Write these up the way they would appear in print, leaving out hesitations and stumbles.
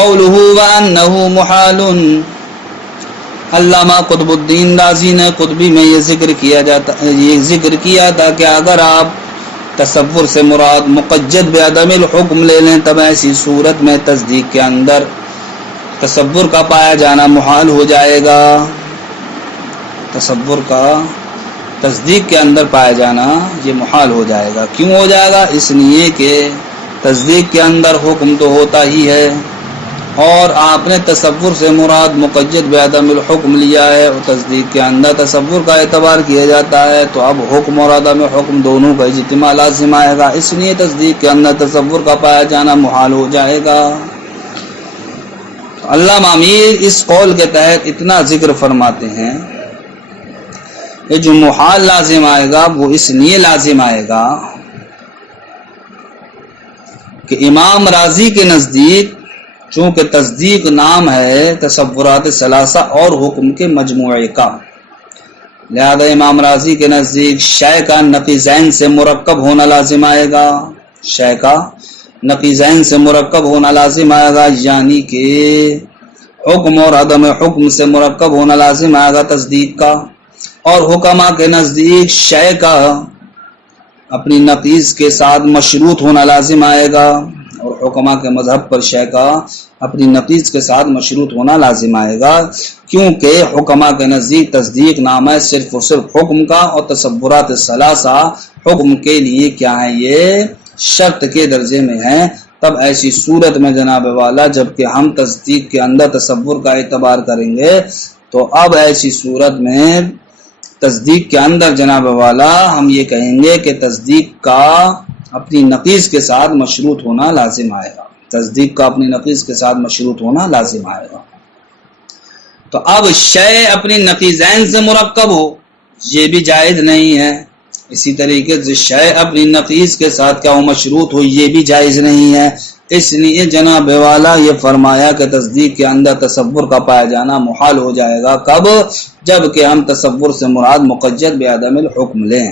قولہ وانہ محال، علامہ قطب الدین رازی نے قطبی میں یہ ذکر کیا تھا کہ اگر آپ تصور سے مراد مقید بعدم الحکم لے لیں تب ایسی صورت میں تصدیق کے اندر تصور کا پایا جانا محال ہو جائے گا. تصور کا تصدیق کے اندر پایا جانا یہ محال ہو جائے گا. کیوں ہو جائے گا؟ اس لیے کہ تصدیق کے اندر حکم تو ہوتا ہی ہے، اور آپ نے تصور سے مراد مقید بعدم الحکم لیا ہے اور تصدیق کے اندر تصور کا اعتبار کیا جاتا ہے، تو اب حکم اور عدم حکم دونوں کا اجتماع لازم آئے گا. اس لیے تصدیق کے اندر تصور کا پایا جانا محال ہو جائے گا. علامہ امیر اس قول کے تحت اتنا ذکر فرماتے ہیں کہ جو محال لازم آئے گا وہ اس لیے لازم آئے گا کہ امام رازی کے نزدیک چونکہ تصدیق نام ہے تصورات ثلاثہ اور حکم کے مجموعے کا، لہذا امام رازی کے نزدیک شے کا نقیضین سے مرکب ہونا لازم آئے گا. شے کا نقیضین سے مرکب ہونا لازم آئے گا، یعنی کہ حکم اور عدم حکم سے مرکب ہونا لازم آئے گا تصدیق کا. اور حکمہ کے نزدیک شے کا اپنی نقیض کے ساتھ مشروط ہونا لازم آئے گا، اور حکمہ کے مذہب پر شے کا اپنی نقیض کے ساتھ مشروط ہونا لازم آئے گا، کیونکہ حکمہ کے نزدیک تصدیق نام ہے صرف و صرف حکم کا، اور تصورات ثلاثہ حکم کے لیے کیا ہے؟ یہ شرط کے درجے میں ہیں. تب ایسی صورت میں جناب والا جبکہ ہم تصدیق کے اندر تصور کا اعتبار کریں گے، تو اب ایسی صورت میں تصدیق کے اندر جناب والا ہم یہ کہیں گے کہ تصدیق کا اپنی نقیض کے ساتھ مشروط ہونا لازم آئے گا. تصدیق کا اپنی نقیض کے ساتھ مشروط ہونا لازم آئے گا. تو اب شے اپنی نقیضین سے مرکب ہو یہ بھی جائز نہیں ہے، اسی طریقے سے شے اپنی نقیض کے ساتھ کیا ہو؟ مشروط ہو، یہ بھی جائز نہیں ہے. اس لیے جناب والا یہ فرمایا کہ تصدیق کے اندر تصور کا پایا جانا محال ہو جائے گا. کب؟ جب کہ ہم تصور سے مراد مقید بعدم الحکم لیں.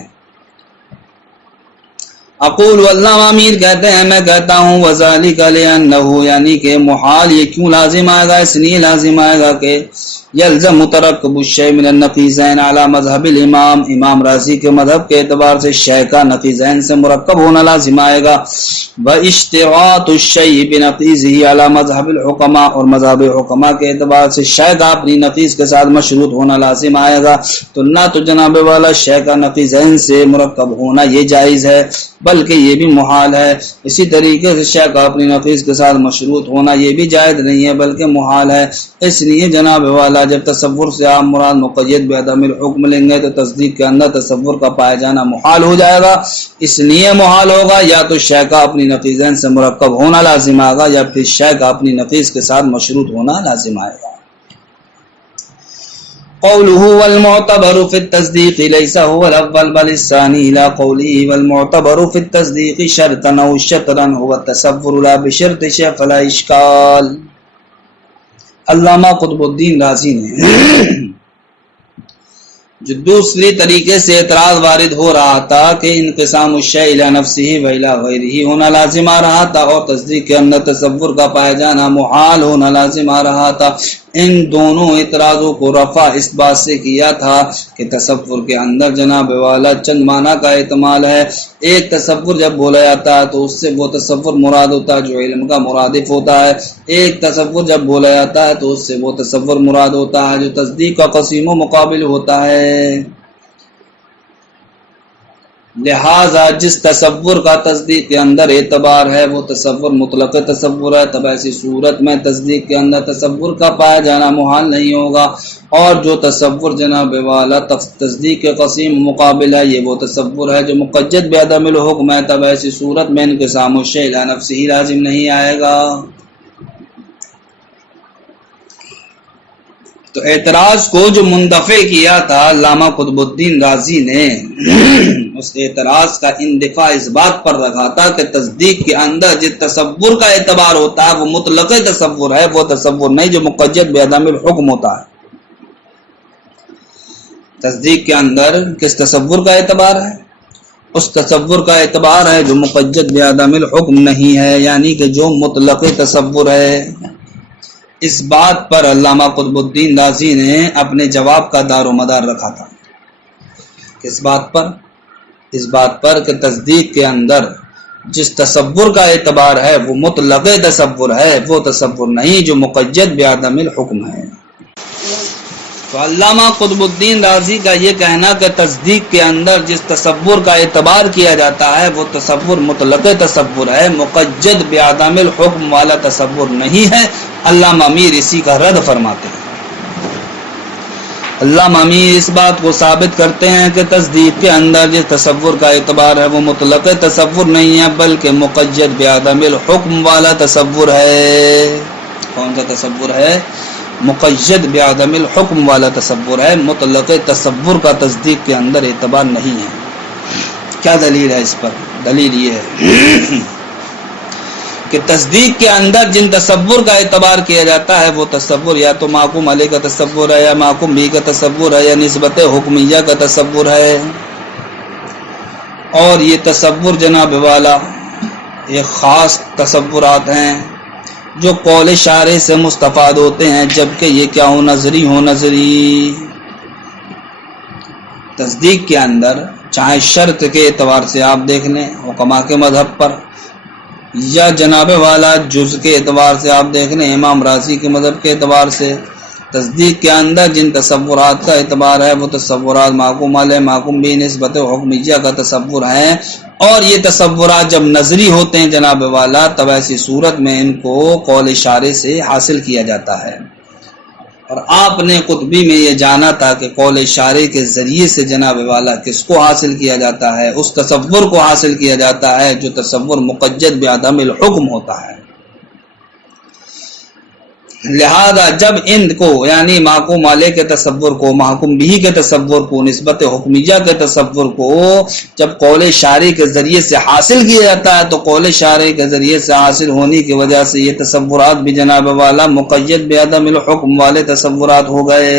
اقول واللہ امیر کہتے ہیں میں کہتا ہوں وذالک لأنہ، یعنی کہ محال یہ کیوں لازم آئے گا؟ اس لیے لازم آئے گا کہ یلزم ترکب الشیء من النقیضین علی مذہب الامام، امام رازی کے مذہب کے اعتبار سے شے کا نقیضین سے مرکب ہونا لازم آئے گا. واشتراط الشیء بنقیضہ علی مذہب الحکماء، اور مذہب حکماء کے اعتبار سے شے کا اپنی نقیض کے ساتھ مشروط ہونا لازم آئے گا. تو نہ تو جناب والا شے کا نقیضین سے مرکب ہونا یہ جائز ہے بلکہ یہ بھی محال ہے. اسی طریقے سے شے کا اپنی نقیض کے ساتھ مشروط ہونا یہ بھی جائز نہیں ہے بلکہ محال ہے. اس لیے جناب والا جب تصور سے آپ مراد مقید بعدم الحکم لیں گے تو تصدیق کے اندر تصور کا پایا جانا محال ہو جائے گا. اس لیے محال ہوگا یا تو شے کا اپنی نقیضین سے مرکب ہونا لازم آئے گا یا پھر شے کا اپنی نقیض کے ساتھ مشروط ہونا لازم آئے گا. قوله والمعتبر في التصديق ليس هو الأول بل الثاني إلى قوله والمعتبر في التصديق شرطا أو شطرا هو التصور لا بشرط شيء فلا إشكال. علامہ قطب الدین رازی نے جو دوسری طریقے سے اعتراض وارد ہو رہا تھا کہ انقسام الشیء الی نفسہ و الی غیرہ ہونا لازم آ رہا تھا اور تصدیق کے اندر تصور کا پایا جانا محال ہونا لازم آ رہا تھا، ان دونوں اعتراضوں کو رفع اس بات سے کیا تھا کہ تصور کے اندر جناب والا چند معنی کا احتمال ہے. ایک تصور جب بولا جاتا ہے تو اس سے وہ تصور مراد ہوتا ہے جو علم کا مرادف ہوتا ہے، ایک تصور جب بولا جاتا ہے تو اس سے وہ تصور مراد ہوتا ہے جو تصدیق کا قسیم و مقابل ہوتا ہے. لہذا جس تصور کا تصدیق کے اندر اعتبار ہے وہ تصور مطلق تصور ہے، تب ایسی صورت میں تصدیق کے اندر تصور کا پایا جانا محال نہیں ہوگا. اور جو تصور جناب والا تصدیق کے قسیم مقابل ہے یہ وہ تصور ہے جو مقید بعدم الحکم ہے، تب ایسی صورت میں انقسام الشیء الی نفسہ لازم نہیں آئے گا. تو اعتراض کو جو مندفع کیا تھا علامہ قطب الدین رازی نے اس اعتراض کا اندفاع اس بات پر رکھا تھا کہ تصدیق کے اندر جس تصور کا اعتبار ہوتا ہے وہ مطلق تصور ہے، وہ تصور نہیں جو مقید بعدم الحکم ہوتا ہے. تصدیق کے اندر کس تصور کا اعتبار ہے؟ اس تصور کا اعتبار ہے جو مقید بعدم الحکم نہیں ہے، یعنی کہ جو مطلق تصور ہے. اس بات پر علامہ قطب الدین رازی نے اپنے جواب کا دار و مدار رکھا تھا۔ کس بات پر؟ اس بات پر کہ تصدیق کے اندر جس تصور کا اعتبار ہے وہ مطلق تصور ہے، وہ تصور نہیں جو مقید بعدم الحکم ہے۔ تو علامہ قطب الدین رازی کا یہ کہنا کہ تصدیق کے اندر جس تصور کا اعتبار کیا جاتا ہے وہ تصور مطلق تصور ہے، مقید بعدم الحکم والا تصور نہیں ہے، علامہ امیر اسی کا رد فرماتے ہیں۔ علامہ امیر اس بات کو ثابت کرتے ہیں کہ تصدیق کے اندر جس تصور کا اعتبار ہے وہ مطلق تصور نہیں ہے بلکہ مقید بعدم الحکم والا تصور ہے۔ کون سا تصور ہے؟ مقید بعدم الحکم والا تصور ہے، مطلق تصور کا تصدیق کے اندر اعتبار نہیں ہے۔ کیا دلیل ہے اس پر؟ دلیل یہ ہے کہ تصدیق کے اندر جن تصور کا اعتبار کیا جاتا ہے وہ تصور یا تو محکوم علیہ کا تصور ہے، یا محکوم بھی کا تصور ہے، یا نسبت حکمیہ کا تصور ہے۔ اور یہ تصور جناب والا یہ خاص تصورات ہیں جو قول شارع سے مستفاد ہوتے ہیں، جبکہ یہ کیا ہو نظری ہو نظری۔ تصدیق کے اندر چاہے شرط کے اعتبار سے آپ دیکھ لیں حکما کے مذہب پر، یا جناب والا جز کے اعتبار سے آپ دیکھ لیں امام راضی کے مذہب کے اعتبار سے، تصدیق کے اندر جن تصورات کا اعتبار ہے وہ تصورات محکوم علیہ محکوم بھی نسبت حکمیہ کا تصور ہیں، اور یہ تصورات جب نظری ہوتے ہیں جناب والا تب ایسی صورت میں ان کو قول شارع سے حاصل کیا جاتا ہے۔ اور آپ نے قطبی میں یہ جانا تھا کہ قول شارع کے ذریعے سے جناب والا کس کو حاصل کیا جاتا ہے؟ اس تصور کو حاصل کیا جاتا ہے جو تصور مقید بعدم الحکم ہوتا ہے۔ لہذا جب ان کو یعنی محکوم علیہ کے تصور کو، محکوم بھی کے تصور کو، نسبت حکمیہ کے تصور کو جب قول شارع کے ذریعے سے حاصل کیا جاتا ہے تو قول شارع کے ذریعے سے حاصل ہونے کی وجہ سے یہ تصورات بھی جناب والا مقید بعدم الحکم والے تصورات ہو گئے۔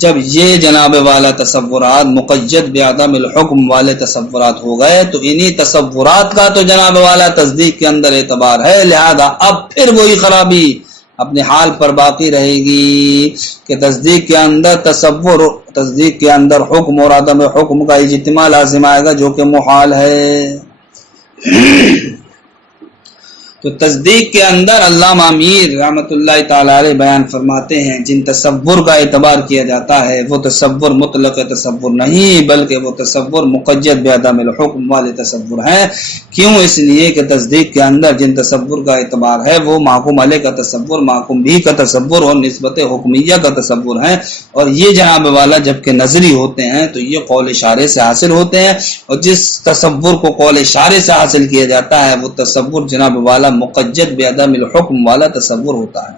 جب یہ جناب والا تصورات مقید بعدم الحکم والے تصورات ہو گئے تو انہی تصورات کا تو جناب والا تصدیق کے اندر اعتبار ہے، لہذا اب پھر وہی خرابی اپنے حال پر باقی رہے گی کہ تصدیق کے اندر تصدیق کے اندر حکم اور عدم حکم کا اجتماع لازم آئے گا جو کہ محال ہے۔ تو تصدیق کے اندر علامہ امیر رحمۃ اللہ تعالی علیہ بیان فرماتے ہیں جن تصور کا اعتبار کیا جاتا ہے وہ تصور مطلق تصور نہیں بلکہ وہ تصور مقید بعدم الحکم والے تصور ہیں۔ کیوں؟ اس لیے کہ تصدیق کے اندر جن تصور کا اعتبار ہے وہ محکوم علیہ کا تصور، محکوم بھی کا تصور اور نسبت حکمیہ کا تصور ہے، اور یہ جناب والا جبکہ نظری ہوتے ہیں تو یہ قول شارع سے حاصل ہوتے ہیں، اور جس تصور کو قول شارع سے حاصل کیا جاتا ہے وہ تصور جناب والا مقید بعدم الحکم والا تصور ہوتا ہے۔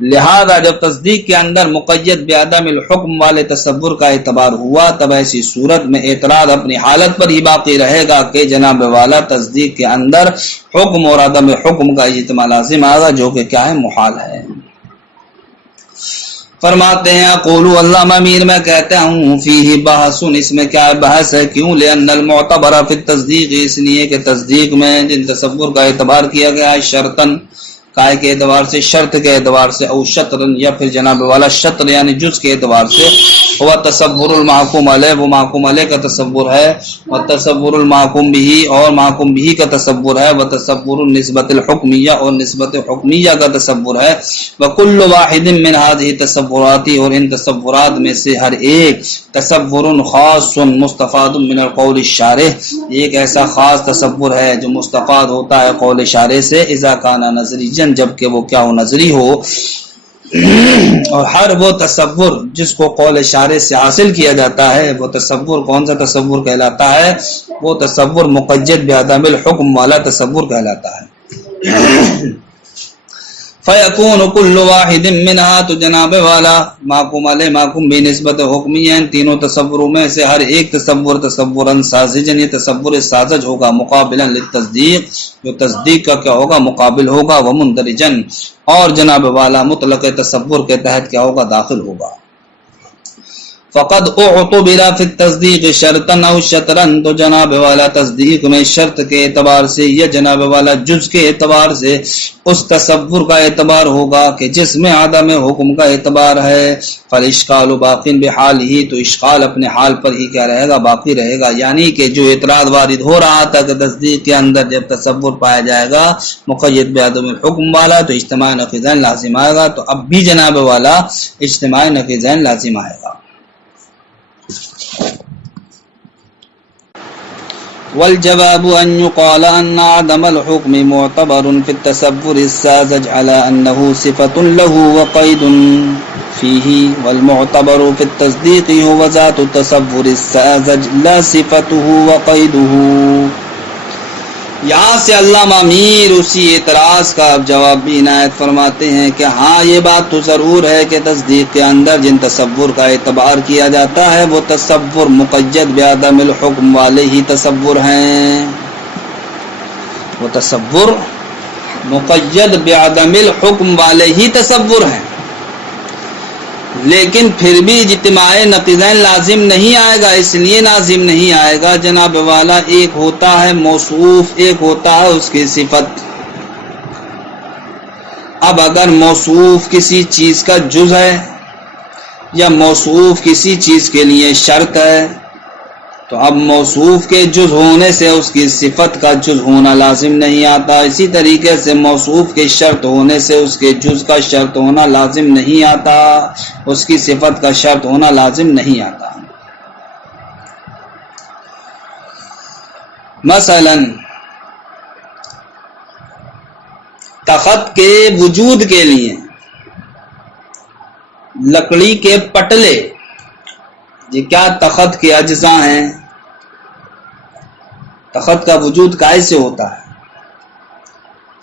لہذا جب تصدیق کے اندر مقید بعدم الحکم والے تصور کا اعتبار ہوا تب ایسی صورت میں اعتراض اپنی حالت پر ہی باقی رہے گا کہ جناب والا تصدیق کے اندر حکم اور عدم حکم کا اجتماع لازم آگا جو کہ کیا ہے؟ محال ہے۔ فرماتے ہیں قولو علامہ امیر میں کہتا ہوں فیہ بحث، اس میں کیا بحث ہے؟ کیوں؟ لأن المعتبر فی التصدیق، اس لیے کہ تصدیق میں جن تصور کا اعتبار کیا گیا ہے شرطن کائے کے اعتبار سے، شرط کے اعتبار سے، او شطرن یا پھر جناب والا شطر یعنی جز کے اعتبار سے، وہ تصور المحکوم علیہ وہ محکوم علیہ کا تصور ہے، وہ تصور المحکوم بھی اور محکوم بھی کا تصور ہے، وہ تصور النسبت الحکمیہ اور نسبت حکمیہ کا تصور ہے، وکل واحد من هذه تصورات اور ان تصورات میں سے ہر ایک تصور خاص مستفاد من القول الشارع ایک ایسا خاص تصور ہے جو مستفاد ہوتا ہے قول شارع سے، اذا کان نظری جبکہ وہ کیا ہو؟ نظری ہو، اور ہر وہ تصور جس کو قول شارع سے حاصل کیا جاتا ہے وہ تصور کون سا تصور کہلاتا ہے؟ وہ تصور مقید بعدم الحکم والا تصور کہلاتا ہے۔ فیکون کل واحد منها، تو جناب والا محکوم علیہ محکوم بھی نسبت حکمیہ ان تینوں تصوروں میں سے ہر ایک تصوراً سازجن، یہ تصور سازج ہوگا، مقابلا للتصدیق جو تصدیق کا کیا ہوگا؟ مقابل ہوگا، ومندرجن اور جناب والا مطلق تصور کے تحت کیا ہوگا؟ داخل ہوگا۔ فقد اعتبر فی التصدیق شرطا او شطرا، تو جناب والا تصدیق میں شرط کے اعتبار سے یا جناب والا جز کے اعتبار سے اس تصور کا اعتبار ہوگا کہ جس میں عدم حکم کا اعتبار ہے۔ فالاشکال باقی بحال ہی، تو اشکال اپنے حال پر ہی کیا رہے گا، باقی رہے گا۔ یعنی کہ جو اعتراض وارد ہو رہا تھا کہ تصدیق کے اندر جب تصور پایا جائے گا مقید بعدم الحکم والا تو اجتماع نقیضین لازم آئے گا، تو اب بھی جناب والا اجتماع نقیضین لازم آئے گا۔ والجواب أن يقال أن عدم الحكم معتبر في التصور الساذج على أنه صفة له وقيد فيه، والمعتبر في التصديق هو ذات التصور الساذج لا صفته وقيده۔ یہاں سے علامہ میر اسی اعتراض کا اب جواب بھی عنایت فرماتے ہیں کہ ہاں یہ بات تو ضرور ہے کہ تصدیق کے اندر جن تصور کا اعتبار کیا جاتا ہے وہ تصور مقید بعدم الحکم والے ہی تصور ہیں، وہ تصور مقید بعدم الحکم والے ہی تصور ہیں، لیکن پھر بھی اجتماع نقیضین لازم نہیں آئے گا۔ اس لیے لازم نہیں آئے گا جناب والا ایک ہوتا ہے موصوف، ایک ہوتا ہے اس کی صفت۔ اب اگر موصوف کسی چیز کا جز ہے یا موصوف کسی چیز کے لیے شرط ہے تو اب موصوف کے جز ہونے سے اس کی صفت کا جز ہونا لازم نہیں آتا، اسی طریقے سے موصوف کے شرط ہونے سے اس کے جز کا شرط ہونا لازم نہیں آتا، اس کی صفت کا شرط ہونا لازم نہیں آتا۔ مثلا تخت کے وجود کے لیے لکڑی کے پٹلے، یہ کیا تخت کے اجزاء ہیں؟ تخت کا وجود کائے سے ہوتا ہے؟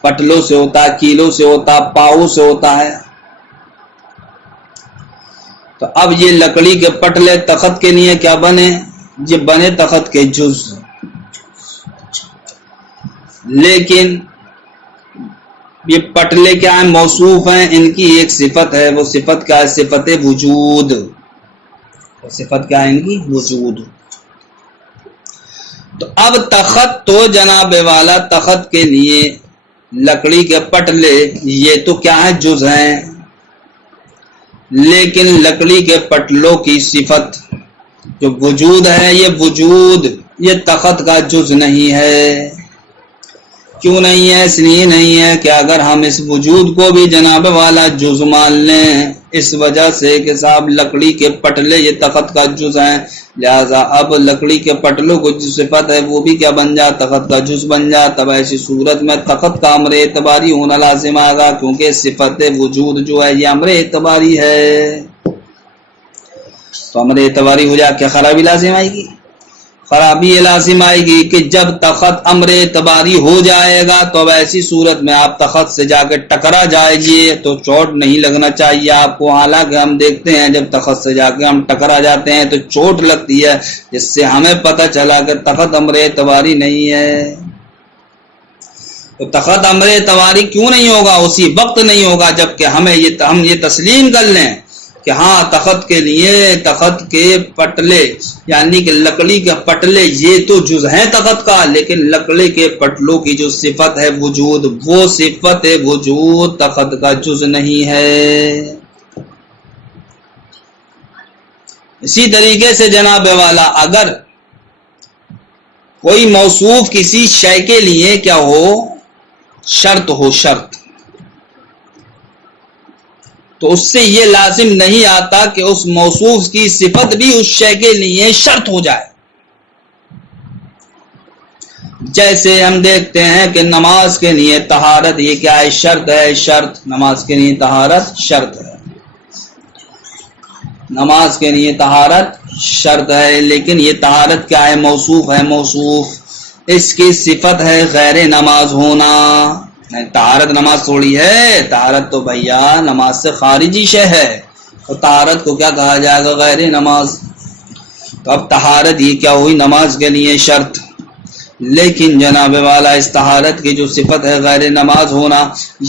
پٹلوں سے ہوتا ہے، کیلوں سے ہوتا ہے، پاؤں سے ہوتا ہے۔ تو اب یہ لکڑی کے پٹلے تخت کے لیے کیا بنے؟ یہ بنے تخت کے جز، لیکن یہ پٹلے کیا ہیں؟ موصوف ہیں، ان کی ایک صفت ہے، وہ صفت کیا ہے؟ صفت وجود۔ وہ صفت کیا ہے ان کی؟ وجود۔ تو اب تخت تو جناب والا تخت کے لیے لکڑی کے پٹلے یہ تو کیا ہے؟ جز ہیں، لیکن لکڑی کے پٹلوں کی صفت جو وجود ہے، یہ وجود یہ تخت کا جز نہیں ہے۔ کیوں نہیں ہے؟ اس لیے نہیں ہے کہ اگر ہم اس وجود کو بھی جناب والا جز مان لیں اس وجہ سے کہ صاحب لکڑی کے پٹلے یہ تخت کا جز ہیں، لہذا اب لکڑی کے پٹلوں کو جو صفت ہے وہ بھی کیا بن جائے؟ تخت کا جز بن جائے۔ تب ایسی صورت میں تخت کا امر اعتباری ہونا لازم آئے گا، کیونکہ صفت وجود جو ہے یہ امر اعتباری ہے۔ تو امر اعتباری ہو جائے کیا خرابی لازم آئے گی؟ خرابی یہ لازم آئے گی کہ جب تخت امر اعتباری ہو جائے گا تو اب ایسی صورت میں آپ تخت سے جا کے ٹکرا جائے گی تو چوٹ نہیں لگنا چاہیے آپ کو۔ حالانکہ ہم دیکھتے ہیں جب تخت سے جا کے ہم ٹکرا جاتے ہیں تو چوٹ لگتی ہے، جس سے ہمیں پتہ چلا کہ تخت امر اعتباری نہیں ہے۔ تو تخت امر اعتباری کیوں نہیں ہوگا؟ اسی وقت نہیں ہوگا جب کہ ہم یہ تسلیم کر لیں کہ ہاں تخت کے لیے تخت کے پٹلے یعنی کہ لکڑی کے پٹلے یہ تو جز ہیں تخت کا، لیکن لکڑی کے پٹلوں کی جو صفت ہے وجود، وہ صفت وجود تخت کا جز نہیں ہے۔ اسی طریقے سے جناب والا اگر کوئی موصوف کسی شے کے لیے کیا ہو؟ شرط ہو، شرط، تو اس سے یہ لازم نہیں آتا کہ اس موصوف کی صفت بھی اس شے کے لیے شرط ہو جائے۔ جیسے ہم دیکھتے ہیں کہ نماز کے لیے طہارت یہ کیا ہے؟ شرط ہے، شرط، نماز کے لیے طہارت شرط ہے، نماز کے لیے طہارت شرط ہے، لیکن یہ طہارت کیا ہے؟ موصوف ہے، موصوف اس کی صفت ہے غیر نماز ہونا۔ طہارت نماز تھوڑی ہے، طہارت تو بھیا نماز سے خارجی شے ہے، تو طہارت کو کیا کہا جائے گا؟ غیر نماز۔ تو اب طہارت یہ کیا ہوئی؟ نماز کے لیے شرط، لیکن جناب والا اس طہارت کی جو صفت ہے غیر نماز ہونا،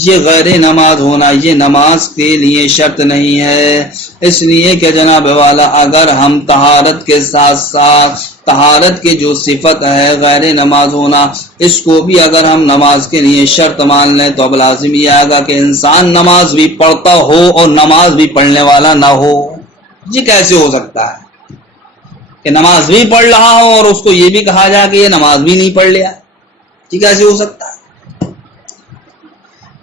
یہ غیر نماز ہونا یہ نماز کے لیے شرط نہیں ہے، اس لیے کہ جناب والا اگر ہم طہارت کے ساتھ ساتھ طہارت کی جو صفت ہے غیر نماز ہونا، اس کو بھی اگر ہم نماز کے لیے شرط مان لیں تو اب لازم یہ آگا کہ انسان نماز بھی پڑھتا ہو اور نماز بھی پڑھنے والا نہ ہو۔ یہ کیسے ہو سکتا ہے کہ نماز بھی پڑھ رہا ہو اور اس کو یہ بھی کہا جائے کہ یہ نماز بھی نہیں پڑھ لیا؟ یہ کیسے ہو سکتا ہے؟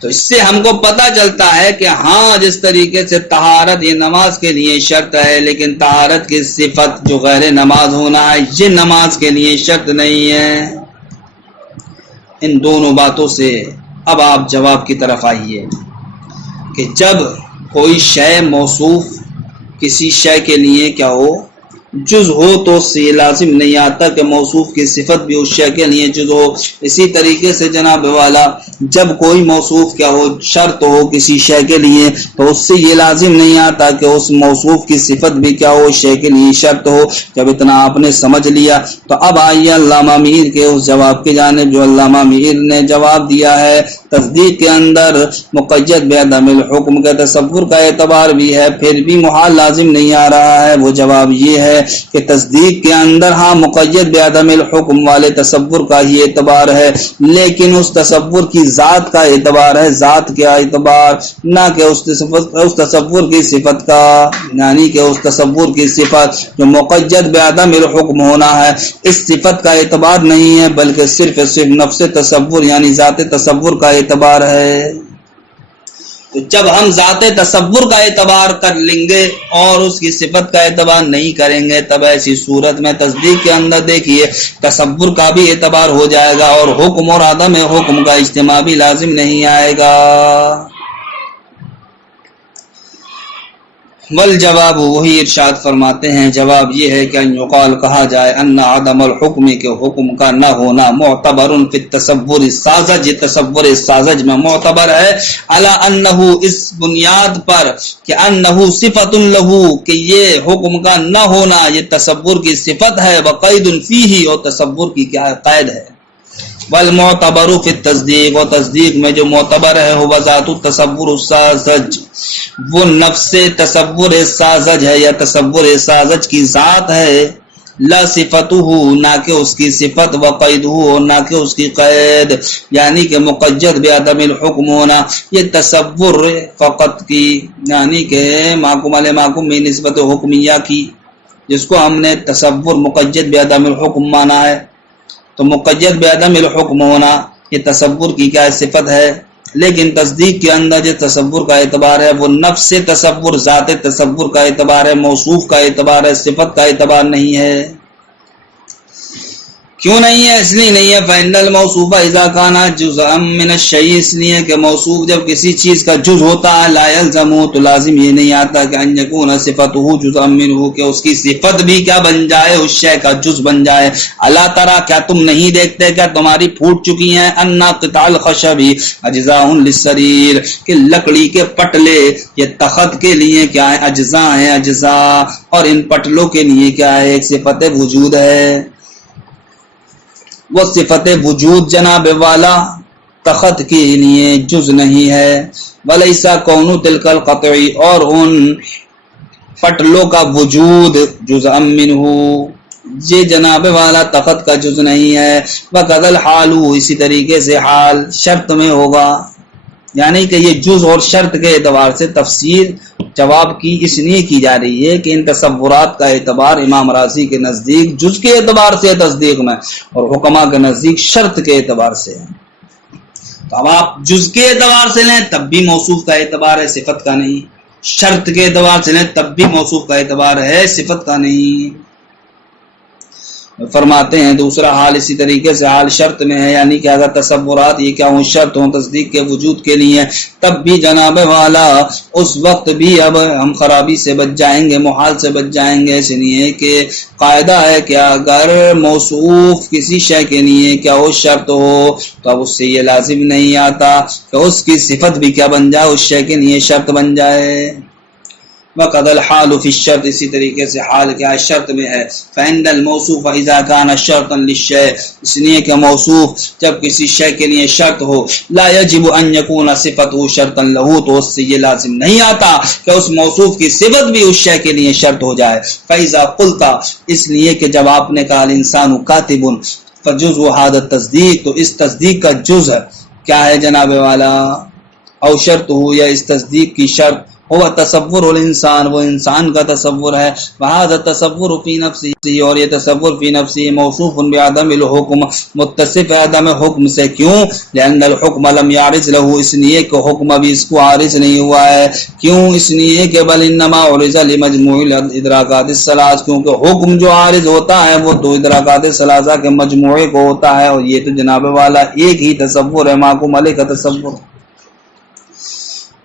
تو اس سے ہم کو پتہ چلتا ہے کہ ہاں جس طریقے سے طہارت یہ نماز کے لیے شرط ہے، لیکن طہارت کی صفت جو غیر نماز ہونا ہے یہ نماز کے لیے شرط نہیں ہے۔ ان دونوں باتوں سے اب آپ جواب کی طرف آئیے کہ جب کوئی شے موصوف کسی شے کے لیے کیا ہو جز ہو تو اس سے یہ لازم نہیں آتا کہ موصوف کی صفت بھی اس شے کے لیے جز ہو۔ اسی طریقے سے جناب والا جب کوئی موصوف کیا ہو شرط ہو کسی شے کے لیے تو اس سے یہ لازم نہیں آتا کہ اس موصوف کی صفت بھی کیا ہو شے کے لیے شرط ہو۔ جب اتنا آپ نے سمجھ لیا تو اب آئیے علامہ میر کے اس جواب کی جانب جو علامہ میر نے جواب دیا ہے۔ تصدیق کے اندر مقید بعدم الحکم کا تصور کا اعتبار بھی ہے، پھر بھی محال لازم نہیں آ رہا ہے۔ وہ جواب یہ ہے کہ تصدیق کے اندر ہاں مقید بعدم الحکم والے تصور کا ہی اعتبار ہے، لیکن اس تصور کی ذات کا اعتبار ہے، ذات کا اعتبار نہ کہ اس تصور کی صفت کا، یعنی کہ اس تصور کی صفت جو مقید بعدم الحکم ہونا ہے اس صفت کا اعتبار نہیں ہے، بلکہ صرف نفس تصور یعنی ذات تصور کا اعتبار ہے۔ تو جب ہم ذات تصور کا اعتبار کر لیں گے اور اس کی صفت کا اعتبار نہیں کریں گے تب ایسی صورت میں تصدیق کے اندر دیکھیے تصور کا بھی اعتبار ہو جائے گا اور حکم اور عدم حکم کا اجتماع بھی لازم نہیں آئے گا۔ والجواب وہی ارشاد فرماتے ہیں جواب یہ ہے کہ ان یقال کہا جائے ان عدم الحکم کے حکم کا نہ ہونا معتبر فی التصور الساذج، تصور ساذج میں معتبر ہے، علی انہ اس بنیاد پر کہ انہ صفت لہ کہ یہ حکم کا نہ ہونا یہ تصور کی صفت ہے، وقید فیہ اور تصور کی کیا قید ہے، والمعتبر فی التصدیق اور تصدیق میں جو معتبر ہے وہ ذات التصور الساذج وہ نفس تصور ساذج ہے یا تصور ساذج کی ذات ہے، لا صفتہ نہ کہ اس کی صفت، وقیدہ نہ کہ اس کی قید، یعنی کہ مقید بعدم الحکم ہونا یہ تصور فقط کی، یعنی کہ محکوم علیہ محکوم میں نسبت حکمیہ کی جس کو ہم نے تصور مقید بعدم الحکم مانا ہے۔ تو مقید بعدم الحکم ہونا یہ تصور کی کیا صفت ہے، لیکن تصدیق کے اندر جو تصور کا اعتبار ہے وہ نفس تصور ذات تصور کا اعتبار ہے، موصوف کا اعتبار ہے، صفت کا اعتبار نہیں ہے۔ کیوں نہیں ہے؟ اس لیے نہیں ہے فإن الموصوف اذا كان جزءا من الشيء، اس لیے کہ موصوف جب کسی چیز کا جز ہوتا ہے لا يلزم تو لازم یہ نہیں آتا کہ ان يكون صفته جزءا منه کہ اس کی صفت بھی کیا بن جائے اس شے کا جز بن جائے۔ الا ترى کیا تم نہیں دیکھتے کیا تمہاری پھوٹ چکی ہیں ان قطع الخشب اجزاء للسرير کہ لکڑی کے پٹلے یہ تخت کے لیے کیا ہے اجزاء ہیں، اجزاء، اور ان پٹلوں کے لیے کیا ہے ایک صفت وجود ہے، وہ صفت وجود جناب والا تخت کے لیے جز نہیں ہے، ولیسا کون تلک القطعی اور ان پٹلوں کا وجود جزءا منہ یہ جناب والا تخت کا جز نہیں ہے، وقد الحال اسی طریقے سے حال شرط میں ہوگا، یعنی کہ یہ جز اور شرط کے اعتبار سے تفسیر جواب کی اس لیے کی جا رہی ہے کہ ان تصورات کا اعتبار امام راضی کے نزدیک جز کے اعتبار سے تصدیق میں اور حکما کے نزدیک شرط کے اعتبار سے ہے۔ تو اب آپ جز کے اعتبار سے لیں تب بھی موصوف کا اعتبار ہے صفت کا نہیں، شرط کے اعتبار سے لیں تب بھی موصوف کا اعتبار ہے صفت کا نہیں۔ فرماتے ہیں دوسرا حال اسی طریقے سے حال شرط میں ہے، یعنی کہ اگر تصورات یہ کیا ہوں شرط ہوں تصدیق کے وجود کے لیے تب بھی جناب والا اس وقت بھی اب ہم خرابی سے بچ جائیں گے، محال سے بچ جائیں گے، اس لیے کہ قاعدہ ہے کہ اگر موصوف کسی شے کے لیے کیا وہ شرط ہو تو اب اس سے یہ لازم نہیں آتا کہ اس کی صفت بھی کیا بن جائے اس شے کے لیے شرط بن جائے۔ وقد الحال فی الشرط، اسی طریقے سے حال کیا ہے شرط میں ہے. فعند الموصوف اذا كان شرطا للشيء، اس لیے کہ موصوف جب کسی شے کے لیے شرط ہو، لا يجب ان يكون صفته شرطا له، تو اس سے یہ لازم نہیں آتا کہ اس موصوف کی صفت بھی اس شے کے لیے شرط ہو جائے. فاذا قلت، اس لیے کہ جب آپ نے کہا الانسان کاتب فجزء هذا التصدیق، تو اس تصدیق کا جز کیا ہے جناب والا، او شرط ہو، یا اس تصدیق کی شرط وہ تصور الانسان، وہ انسان کا تصور ہے. وہذا تصور فی نفسی، اور یہ تصور فی نفسی موصوف بعدم الحکم، متصف عدم حکم سے. کیوں؟ لأن الحکم لم یعرض له، اس لیے کہ حکم ابھی اس کو عارض نہیں ہوا ہے. کیوں؟ اس لیے کہ بل انما عرض لمجموع الادراکات الثلاث، کیونکہ حکم جو عارض ہوتا ہے وہ دو ادراکات ثلاثہ کے مجموعے کو ہوتا ہے، اور یہ تو جناب والا ایک ہی تصور ہے، محکوم علیہ کا تصور.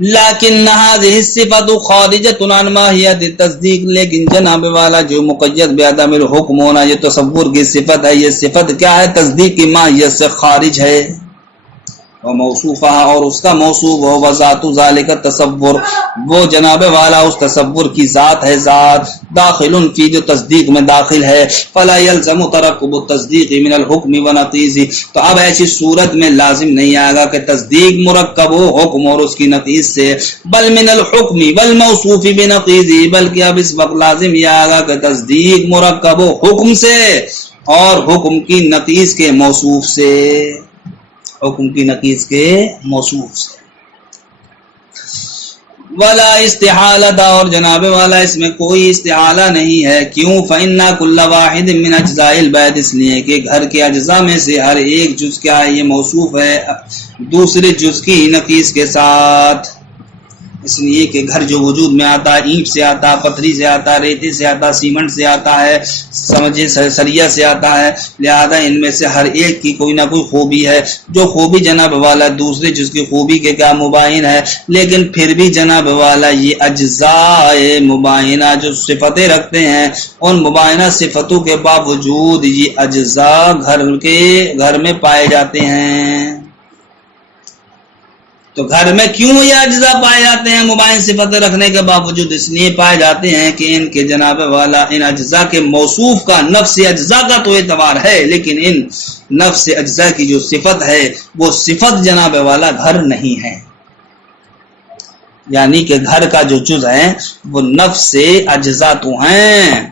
لیکن هذه الصفات خارجۃ عن ماہیت التصدیق، لیکن جناب والا جو مقید بعدم الحکم ہونا، یہ تصور کی صفت ہے، یہ صفت کیا ہے؟ تصدیق کی ماہیت سے خارج ہے. وموصوفہ، اور اس کا موصوف ہو، وذات ذالک تصور، وہ جناب والا اس تصور کی ذات ہے، ذات داخل فی، جو تصدیق میں داخل ہے. فلا یلزم ترکب التصدیق من الحکم ونقیضہ، تو اب ایسی صورت میں لازم نہیں آئے گا کہ تصدیق مرکب ہو حکم اور اس کی نقیض سے، بل من الحکم والموصوف بنقیضہ، بلکہ اب اس وقت لازم یہ آئے گا کہ تصدیق مرکب ہو حکم سے اور حکم کی نقیض کے موصوف سے، حکم کی نقیض کے موصوف سے. ولا استحالہ، اور جناب والا اس میں کوئی استحالہ نہیں ہے. کیوں؟ فإن كل واحد من اجزاء البيت، اس لیے کہ گھر کے اجزاء میں سے ہر ایک جز کیا ہے؟ یہ موصوف ہے دوسرے جز کی نقیض کے ساتھ. اس لیے کہ گھر جو وجود میں آتا ہے، اینٹ سے آتا ہے، پتھری سے آتا ہے، ریتے سے آتا ہے، سیمنٹ سے آتا ہے، سمجھے سریا سے آتا ہے، لہذا ان میں سے ہر ایک کی کوئی نہ کوئی خوبی ہے. جو خوبی جناب والا دوسرے جس کی خوبی کے کیا مباین ہے، لیکن پھر بھی جناب والا یہ اجزاء مباینہ جو صفتیں رکھتے ہیں، ان مباینہ صفتوں کے باوجود یہ اجزاء گھر میں پائے جاتے ہیں. تو گھر میں کیوں یہ اجزاء پائے جاتے ہیں مباین صفتیں رکھنے کے باوجود؟ اس لیے پائے جاتے ہیں کہ ان کے جناب والا ان اجزاء کے موصوف کا نفس اجزاء کا تو اعتبار ہے، لیکن ان نفس اجزاء کی جو صفت ہے وہ صفت جناب والا گھر نہیں ہے. یعنی کہ گھر کا جو جز ہے وہ نفس اجزاء تو ہیں،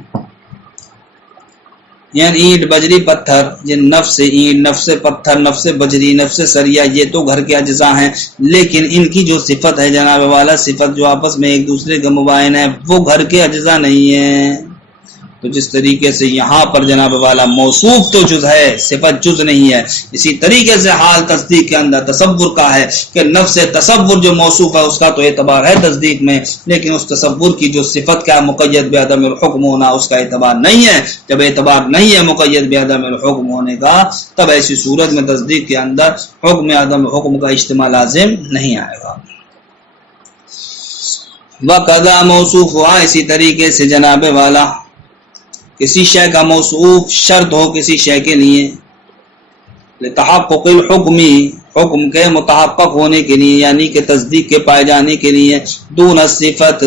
یعنی اینٹ بجری پتھر، یہ نفس اینٹ، نفس پتھر، نفس بجری، نفس سریا، یہ تو گھر کے اجزاء ہیں، لیکن ان کی جو صفت ہے جناب والا، صفت جو آپس میں ایک دوسرے کے مباین ہے، وہ گھر کے اجزاء نہیں ہیں. تو جس طریقے سے یہاں پر جناب والا موصوف تو جز ہے، صفت جز نہیں ہے، اسی طریقے سے حال تصدیق کے اندر تصور کا ہے کہ نفس تصور جو موصوف ہے اس کا تو اعتبار ہے تصدیق میں، لیکن اس تصور کی جو صفت کیا مقید بعدم الحکم ہونا، اس کا اعتبار نہیں ہے. جب اعتبار نہیں ہے مقید بعدم الحکم ہونے کا، تب ایسی صورت میں تصدیق کے اندر حکم عدم حکم کا اجتماع لازم نہیں آئے گا. وقضا موصوف ہوا، اسی طریقے سے جناب والا کسی شے کا موصوف شرط ہو کسی شے کے لیے، لتحقق الحکمی، حکم کے متحقق ہونے کے لیے، یعنی کہ تصدیق کے پائے جانے کے لیے، دون صفت،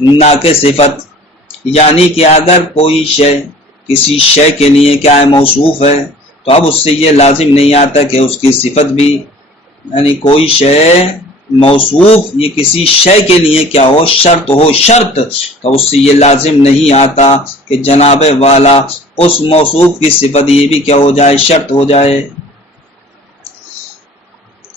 نہ کہ صفت. یعنی کہ اگر کوئی شے کسی شے کے لیے کیا ہے موصوف ہے، تو اب اس سے یہ لازم نہیں آتا کہ اس کی صفت بھی، یعنی کوئی شے موصوف یہ کسی شے کے لیے کیا ہو شرط ہو، شرط، تو اس سے یہ لازم نہیں آتا کہ جناب والا اس موصوف کی صفت یہ بھی کیا ہو جائے، شرط ہو جائے.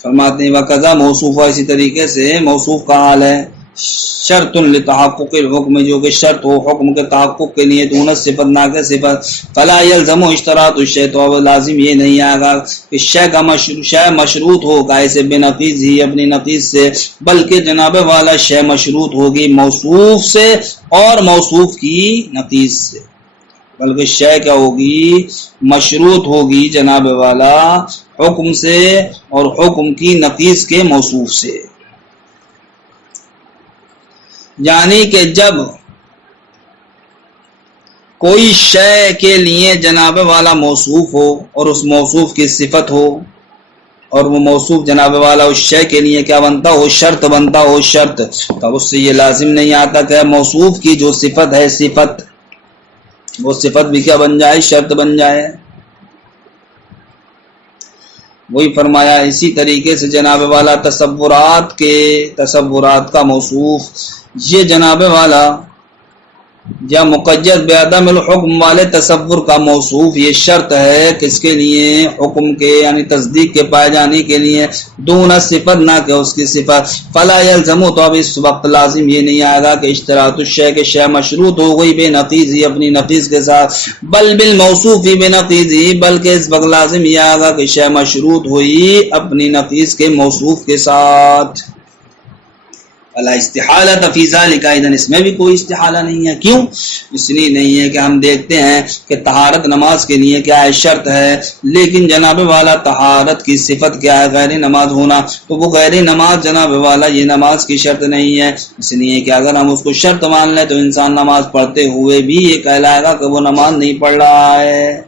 فرماتے ہیں وقضا موصوف، اسی طریقے سے موصوف کا حال ہے شرط لتحقق الحکم، جو کہ شرط ہو حکم کے تحقق کے لیے، دون صفت، نہ کہ صفت. فلا یلزم اشتراط الشیء، تو اب لازم یہ نہیں آئے گا کہ شے کا شے مشروط ہو کیسے بنقیض ہی، اپنی نقیض سے، بلکہ جناب والا شے مشروط ہوگی موصوف سے اور موصوف کی نقیض سے، بلکہ شے کیا ہوگی مشروط ہوگی جناب والا حکم سے اور حکم کی نقیض کے موصوف سے. یعنی کہ جب کوئی شے کے لیے جناب والا موصوف ہو اور اس موصوف کی صفت ہو، اور وہ موصوف جناب والا اس شے کے لیے کیا بنتا ہو؟ شرط بنتا ہو، شرط. تو اس سے یہ لازم نہیں آتا کہ موصوف کی جو صفت ہے، صفت وہ صفت بھی کیا بن جائے؟ شرط بن جائے. وہی فرمایا اسی طریقے سے جناب والا تصورات کا موصوف، یہ جناب والا یا مقید بعدم الحکم والے تصور کا موصوف یہ شرط ہے کس کے لیے؟ حکم کے، یعنی تصدیق کے پائے جانے کے لیے. دون صفت، نہ کہ اس کی صفت. فلا یلزم، تو اب اس وقت لازم یہ نہیں آئے گا کہ اشتراط الشے کے شے مشروط ہو گئی بے نقیض ہی، اپنی نقیض کے ساتھ. بل بالموصوف ہی بے نقیض ہی، بلکہ اس وقت لازم یہ آئے گا کہ شے مشروط ہوئی اپنی نقیض کے موصوف کے ساتھ. فلا استحالۃ فی ذلک، اذن اس میں بھی کوئی استحالہ نہیں ہے. کیوں؟ اس لیے نہیں ہے کہ ہم دیکھتے ہیں کہ طہارت نماز کے لیے کیا ہے؟ شرط ہے. لیکن جناب والا طہارت کی صفت کیا ہے؟ غیر نماز ہونا. تو وہ غیر نماز جناب والا یہ نماز کی شرط نہیں ہے. اس لیے کہ اگر ہم اس کو شرط مان لیں تو انسان نماز پڑھتے ہوئے بھی یہ کہلائے گا کہ وہ نماز نہیں پڑھ رہا ہے.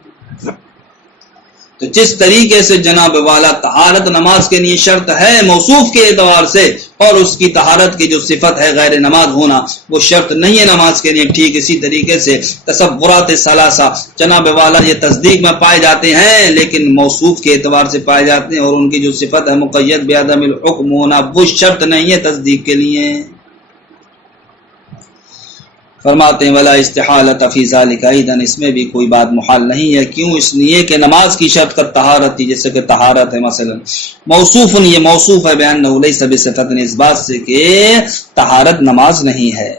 تو جس طریقے سے جناب والا طہارت نماز کے لیے شرط ہے موصوف کے اعتبار سے، اور اس کی طہارت کی جو صفت ہے غیر نماز ہونا وہ شرط نہیں ہے نماز کے لیے، ٹھیک اسی طریقے سے تصورات ثلاثہ جناب والا یہ تصدیق میں پائے جاتے ہیں لیکن موصوف کے اعتبار سے پائے جاتے ہیں، اور ان کی جو صفت ہے مقید بعدم الحکم ہونا وہ شرط نہیں ہے تصدیق کے لیے. فرماتے ہیں ولا استحالۃ فی ذلک، اذن اس میں بھی کوئی بات محال نہیں ہے. کیوں؟ اس لیے کہ نماز کی شرط کا طہارت تھی، جیسے کہ طہارت ہے مثلا موصوف، یہ موصوف ہے بانہ لیس بصفۃ، اس بات سے کہ طہارت نماز نہیں ہے.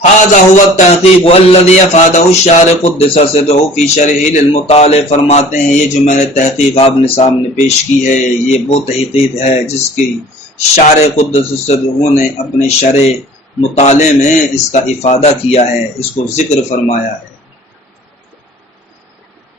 هذا هو التحقیق الذي افاده الشارع قدس سرہ فی شرحہ للمطالع. فرماتے ہیں یہ جو میں نے تحقیق آپ نے سامنے پیش کی ہے یہ وہ تحقیق ہے جس کی شارع قدس سرہ نے اپنے شرح مطالعے میں اس کا افادہ کیا ہے، اس کو ذکر فرمایا ہے.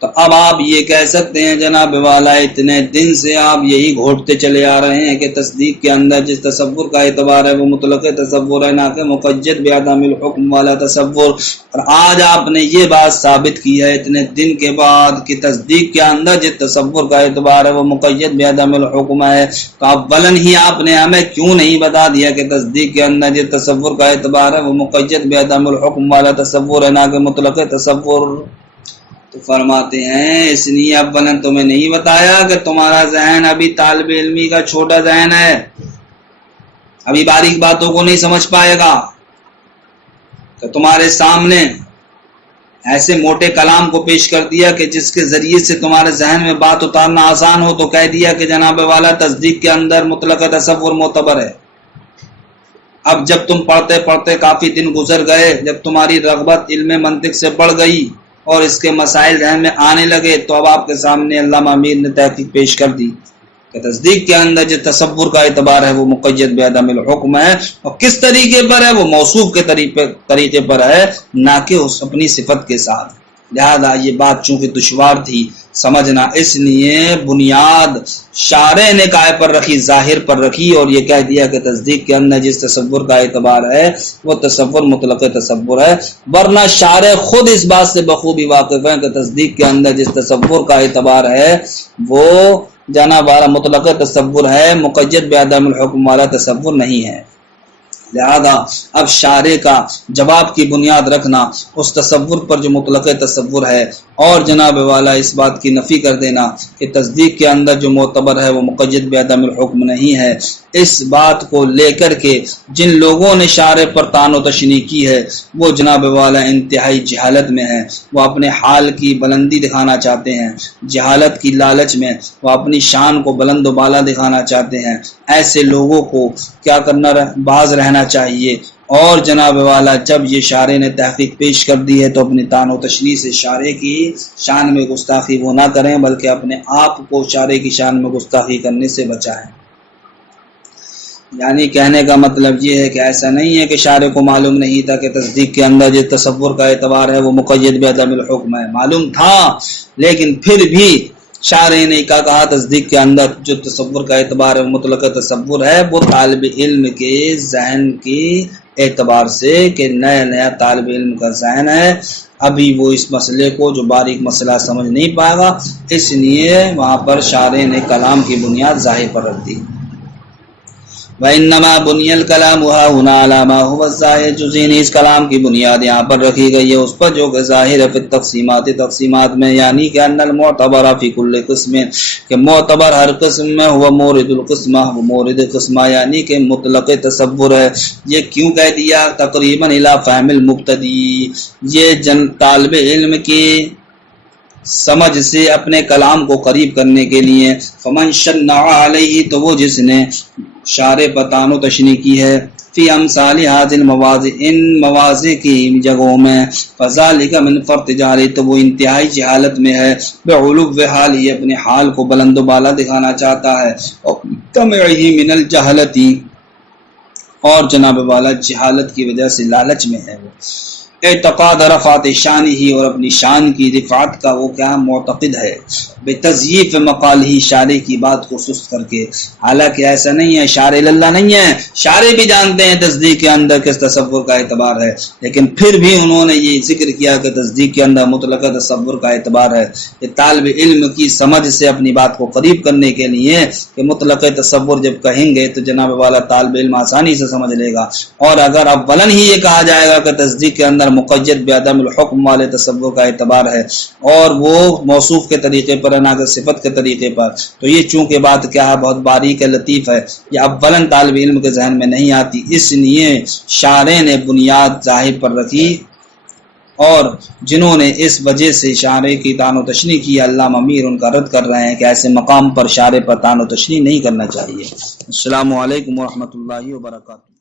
تو اب آپ یہ کہہ سکتے ہیں جناب والا اتنے دن سے آپ یہی گھوٹتے چلے آ رہے ہیں کہ تصدیق کے اندر جس تصور کا اعتبار ہے وہ مطلق تصور ہے، نہ کہ مقید بعدم الحکم والا تصور. اور آج آپ نے یہ بات ثابت کی ہے اتنے دن کے بعد کہ تصدیق کے اندر جس تصور کا اعتبار ہے وہ مقید بعدم الحکم ہے. تو اولاً ہی آپ نے ہمیں کیوں نہیں بتا دیا کہ تصدیق کے اندر جس تصور کا اعتبار ہے وہ مقید بعدم الحکم والا تصور ہے، نہ کہ مطلق تصور. تو فرماتے ہیں اس لیے اب نے تمہیں نہیں بتایا کہ تمہارا ذہن ابھی طالب علمی کا چھوٹا ذہن ہے، ابھی باریک باتوں کو نہیں سمجھ پائے گا. تو تمہارے سامنے ایسے موٹے کلام کو پیش کر دیا کہ جس کے ذریعے سے تمہارے ذہن میں بات اتارنا آسان ہو، تو کہہ دیا کہ جناب والا تصدیق کے اندر مطلق تصور معتبر ہے. اب جب تم پڑھتے پڑھتے کافی دن گزر گئے، جب تمہاری رغبت علم منطق سے بڑھ گئی اور اس کے مسائل ذہن میں آنے لگے، تو اب آپ کے سامنے علامہ امیر نے تحقیق پیش کر دی کہ تصدیق کے اندر جو تصور کا اعتبار ہے وہ مقید بعدم الحکم ہے، اور کس طریقے پر ہے؟ وہ موصوف کے طریقے پر ہے، نہ کہ اس اپنی صفت کے ساتھ. لہذا یہ بات چونکہ دشوار تھی سمجھنا، اس لیے بنیاد شارع نے کائے پر رکھی، ظاہر پر رکھی، اور یہ کہہ دیا کہ تصدیق کے اندر جس تصور کا اعتبار ہے وہ تصور مطلق تصور ہے. ورنہ شارع خود اس بات سے بخوبی واقف ہے کہ تصدیق کے اندر جس تصور کا اعتبار ہے وہ جناب والا مطلق تصور ہے، مقید بعدم الحکم والا تصور نہیں ہے. لہذا اب شارع کا جواب کی بنیاد رکھنا اس تصور پر جو مطلق تصور ہے، اور جناب والا اس بات کی نفی کر دینا کہ تصدیق کے اندر جو معتبر ہے وہ مقید بعدم الحکم نہیں ہے. اس بات کو لے کر کے جن لوگوں نے شارع پر طعن و تشنیع کی ہے وہ جناب والا انتہائی جہالت میں ہے. وہ اپنے حال کی بلندی دکھانا چاہتے ہیں، جہالت کی لالچ میں وہ اپنی شان کو بلند و بالا دکھانا چاہتے ہیں. ایسے لوگوں کو کیا کرنا، باز رہنا چاہیے. اور جناب والا جب یہ شارع نے تحقیق پیش کر دی ہے تو اپنی طعن و تشنیع سے شارع کی شان میں گستاخی وہ نہ کریں، بلکہ اپنے آپ کو شارع کی شان میں گستاخی کرنے سے بچائیں. یعنی کہنے کا مطلب یہ ہے کہ ایسا نہیں ہے کہ شارع کو معلوم نہیں تھا کہ تصدیق کے اندر جو تصور کا اعتبار ہے وہ مقید بعدم الحکم ہے. معلوم تھا، لیکن پھر بھی شارع نے کیا کہا، تصدیق کے اندر جو تصور کا اعتبار ہے مطلق تصور ہے، وہ طالب علم کے ذہن کی اعتبار سے کہ نیا نیا طالب علم کا ذہن ہے. ابھی وہ اس مسئلے کو جو باریک مسئلہ سمجھ نہیں پائے گا، اس لیے وہاں پر شارح نے کلام کی بنیاد ظاہر پر رکھ دی۔ وَإِنَّمَا بُنِيَ الْكَلَامُ هَاهُنَا عَلَى مَا هُوَ الظَّاهِرُ، چونکہ اس کلام کی بنیاد یہاں پر رکھی گئی ہے اس پر جو کہ ظاہر ہے فی التقسیمات، تقسیمات میں، یعنی کہ ان المعتبر فی کل قسم، کہ معتبر ہر قسم میں، ہوا مورد القسمہ، وہ مورد قسمہ یعنی کہ مطلق تصور ہے۔ یہ کیوں کہہ دیا؟ تقریباً الی فہم المبتدی، یہ طالب علم کی سمجھ سے اپنے کلام کو قریب کرنے کے لیے۔ فمن شنع علیہ، تو وہ جس نے شارح پر طعن و تشنیع کی ہے، فی امثال هذه المواضع، ان مواضع کی جگہوں میں، فذلک من فرط جہلی، تو وہ انتہائی جہالت میں ہے، بعلو حال، یہ اپنے حال کو بلند و بالا دکھانا چاہتا ہے، اور طمعہ من الجہلتی، اور جناب والا جہالت کی وجہ سے لالچ میں ہے وہ، اعتقاد رفعت شان ہی، اور اپنی شان کی رفعت کا وہ کیا معتقد ہے، بتضعیف مقال ہی، شارح کی بات کو سست کر کے۔ حالانکہ ایسا نہیں ہے، شارح اللہ نہیں ہے، شارح بھی جانتے ہیں تصدیق کے اندر کس تصور کا اعتبار ہے، لیکن پھر بھی انہوں نے یہ ذکر کیا کہ تصدیق کے اندر مطلق تصور کا اعتبار ہے۔ کہ طالب علم کی سمجھ سے اپنی بات کو قریب کرنے کے لیے کہ مطلق تصور جب کہیں گے تو جناب والا طالب علم آسانی سے سمجھ لے گا، اور اگر اولاً ہی یہ کہا جائے گا کہ تصدیق کے اندر مقید بعدم الحکم والے تصور کا اعتبار ہے، اور وہ موصوف کے طریقے پر نہ کہ صفت کے طریقے پر، تو یہ چونکہ بات کیا ہے، بہت باریک ہے، لطیف ہے، یہ اولاً طالب علم کے ذہن میں نہیں آتی، اس لیے شارح نے بنیاد ظاہر پر رکھی، اور جنہوں نے اس وجہ سے شارح کی طعن و تشنیع کی، علامہ امیر ان کا رد کر رہے ہیں کہ ایسے مقام پر شارح پر طعن و تشنیع نہیں کرنا چاہیے۔ السلام علیکم ورحمۃ اللہ وبرکاتہ۔